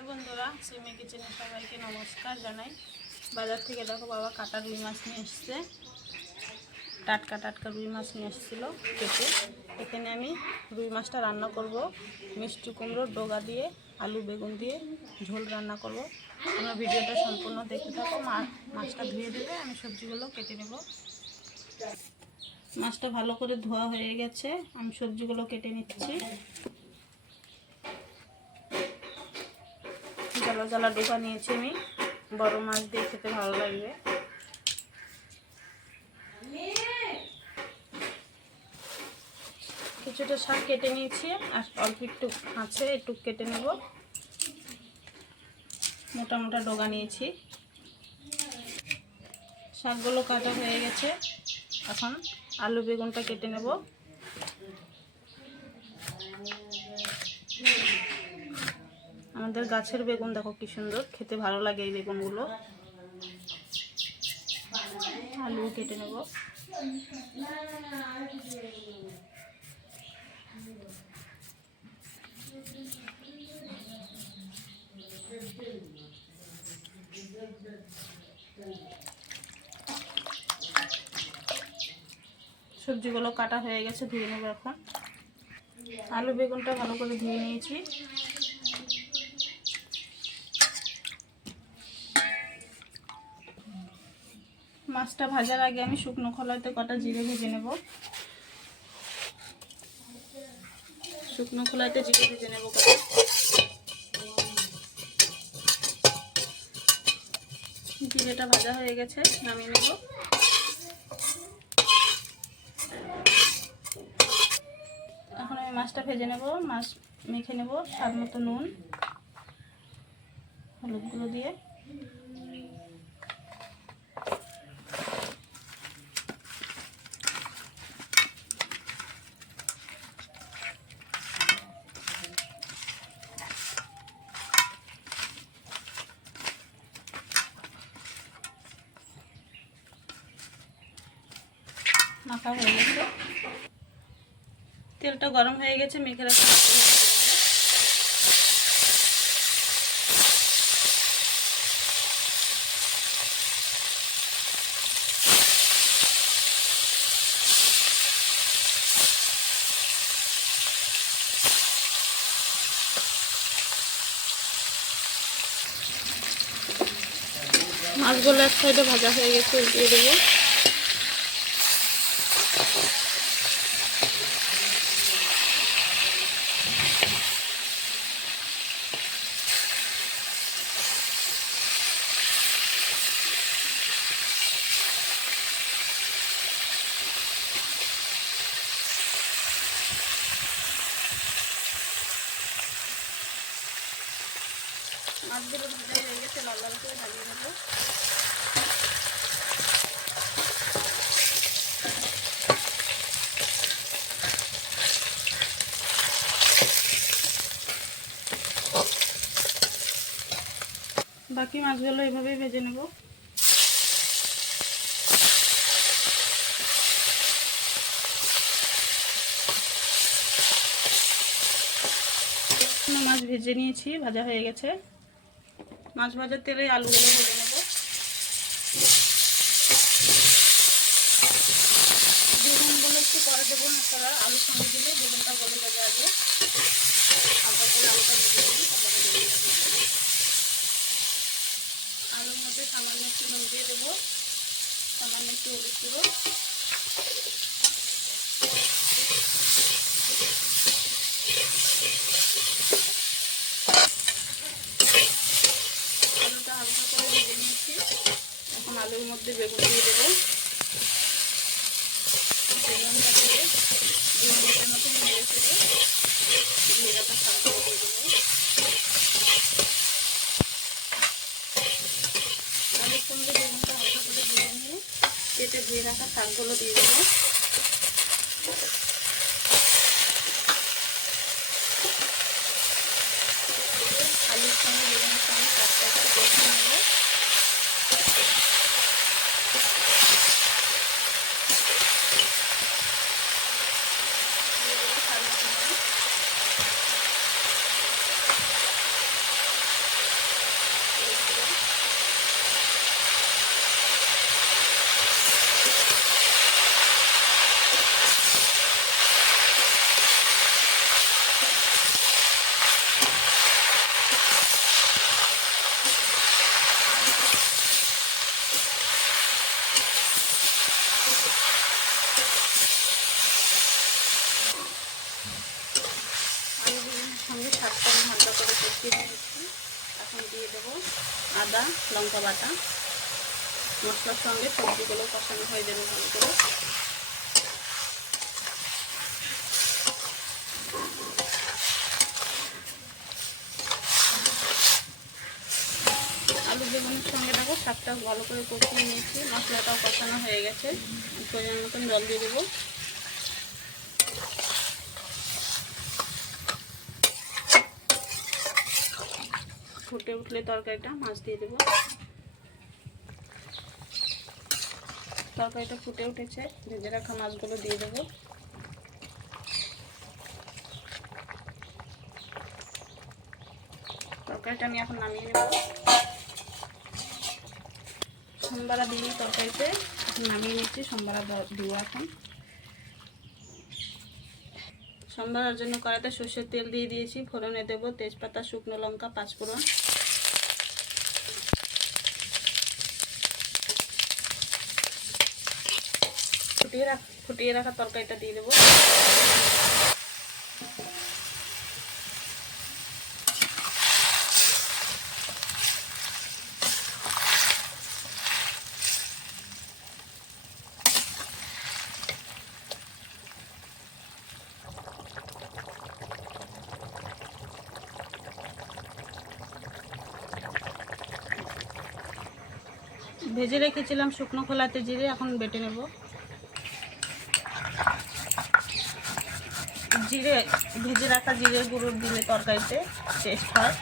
Hello বন্ধুরা, সিমি কিচেনে সবাইকে নমস্কার জানাই। বাজার থেকে দেখো বাবা কাটা রুই মাছ নিয়ে এসছে, টাটকা টাটকা রুই মাছ নিয়ে এসেছিলো কেটে। এখানে আমি রুই মাছটা রান্না করব মিষ্টি কুমড়োর ডগা দিয়ে, আলু বেগুন দিয়ে ঝোল রান্না করব। তোমরা ভিডিওটা সম্পূর্ণ দেখতে থাকো। মাছটা ধুয়ে দেবে, আমি সবজিগুলো কেটে নেব। মাছটা ভালো করে ধোয়া হয়ে গেছে, আমি সবজিগুলো কেটে নিচ্ছি। জ্বালা জ্বালা ডোকা নিয়েছি আমি, বড় মাছ দিয়ে খেতে ভালো লাগবে। কিছুটা শাক কেটে নিয়েছি, আর অল্প একটু আছে, একটু কেটে নেব। মোটা মোটা ডগা নিয়েছি। শাকগুলো কাটা হয়ে গেছে, এখন আলু বেগুনটা কেটে নেব। আমাদের গাছের বেগুন দেখো কি সুন্দর, খেতে ভালো লাগে এই বেগুনগুলো। আলু কেটে নেব। সবজিগুলো কাটা হয়ে গেছে, ধুয়ে নেব এখন। আলু বেগুনটা ভালো করে ধুয়ে নিয়েছি। মাছটা ভাজার আগে আমি শুকনো খোলাতে কটা জিরে ভেজে নেব। শুকনো খোলাতে জিরে ভেজে নেব কটা। জিরেটা ভাজা হয়ে গেছে, নামিয়ে নেব। এখন আমি মাছটা ভেজে নেব। মাছ মেখে নেব, স্বাদ মতো নুন হলুদ গুঁড়ো দিয়ে। মাখা হয়ে গেছে, তেলটা গরম হয়ে গেছে, মেখে রাখা মাছগুলো এক সাইডে ভাজা হয়ে গেছে, উল্টিয়ে দেবো। মাছগুলো ভাজা হয়ে গেছে, লাল লাল করে ভাজিয়ে নেব। বাকি মাছগুলো এভাবেই ভেজে নেব। মাছ ভেজে নিয়েছি, ভাজা হয়ে গেছে। মাছ ভাজার তেলে আলুগুলো ভেজে নেব। বেগুনগুলো একটু পরে দেবো, মশলা আলুর সঙ্গে দিলে বেগুনটা গলে যাবে আগে। হালকা করে আলুটা ভেজে দিই, তারপরে বেগুনটা দিয়ে দেবো। আলুর মধ্যে সামান্য একটু নুন দিয়ে দেবো, সামান্য একটু হলুদ গুঁড়ো। আলুটা হালকা করে ভেজে নিয়েছি, এখন আলুর মধ্যে বেগুন দিয়ে দেবো। বেগুনটা দিয়ে 2 মিনিটের মতো নেড়ে চেড়ে ধুয়ে রাখা শাকগুলো দিয়ে দেবো। আলুর সঙ্গে বেগুনটা হালকা করে ভেজে নিয়ে কেটে ধুয়ে রাখা শাকগুলো দিয়ে দেবো। আলুর সঙ্গে বেগুনের সঙ্গে শাকটা একটু কষে নেব। নিয়েছি। এখন দিয়ে দেবো আদা লঙ্কা বাটা। মশলার সঙ্গে সবজিগুলো কষানো হয়ে যাবে ভালো করে। আলু বেগুনের সঙ্গে দেখো শাকটা ভালো করে কষিয়ে নিয়েছি, মশলাটাও কষানো হয়ে গেছে। পরিমাণ মতন জল দিয়ে দেবো। ফুটে উঠলে তরকারিটা মাছ দিয়ে দেবো। তরকারিটা ফুটে উঠেছে, ভেজে রাখা মাছগুলো দিয়ে দেবো। তরকারিটা আমি এখন নামিয়ে নেব। সোমবারা দিয়ে তরকারিতে এখন নামিয়ে নিচ্ছি। সোমবারা দিব এখন। সোমবারের জন্য কড়াইতে সর্ষের তেল দিয়ে দিয়েছি। ফোড়নে দেবো তেজপাতা, শুকনো লঙ্কা, পাঁচফোড়ন। ফুটিয়ে রাখা তরকারিটা দিয়ে দেবো। ভেজে রেখেছিলাম শুকনো খোলাতে জিরে, এখন বেটে নেব। জিরে ভেজে রাখা জিরে গুঁড়ো দিলে তরকারিতে টেস্ট হয়,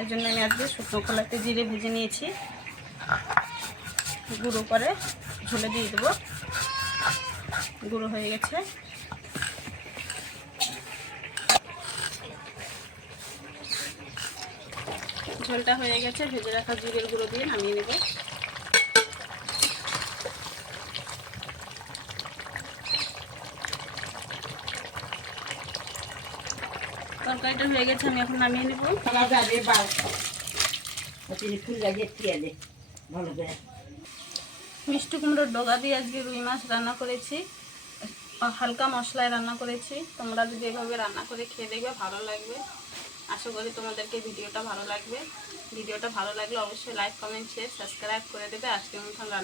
এর জন্য আমি আজকে শুকনো খোলাতে জিরে ভেজে নিয়েছি। গুঁড়ো করে ঝোলে দিয়ে দেবো। গুঁড়ো হয়ে গেছে। ঝোলটা হয়ে গেছে, ভেজে রাখা জিরের গুঁড়ো দিয়ে নামিয়ে নেব। তরকারিটা হয়ে গেছে, আমি এখন নামিয়ে নেব। মিষ্টি কুমড়োর ডগা দিয়ে আজকে রুই মাছ রান্না করেছি। হালকা মশলায় রান্না করেছি। তোমরা যদি এভাবে রান্না করে খেয়ে দেখবে, ভালো লাগবে। আশা করি তোমাদেরকে ভিডিওটা ভালো লাগবে। ভিডিওটা ভালো লাগলে অবশ্যই লাইক, কমেন্ট, শেয়ার, সাবস্ক্রাইব করে দেবে। আজকের মতন রান্না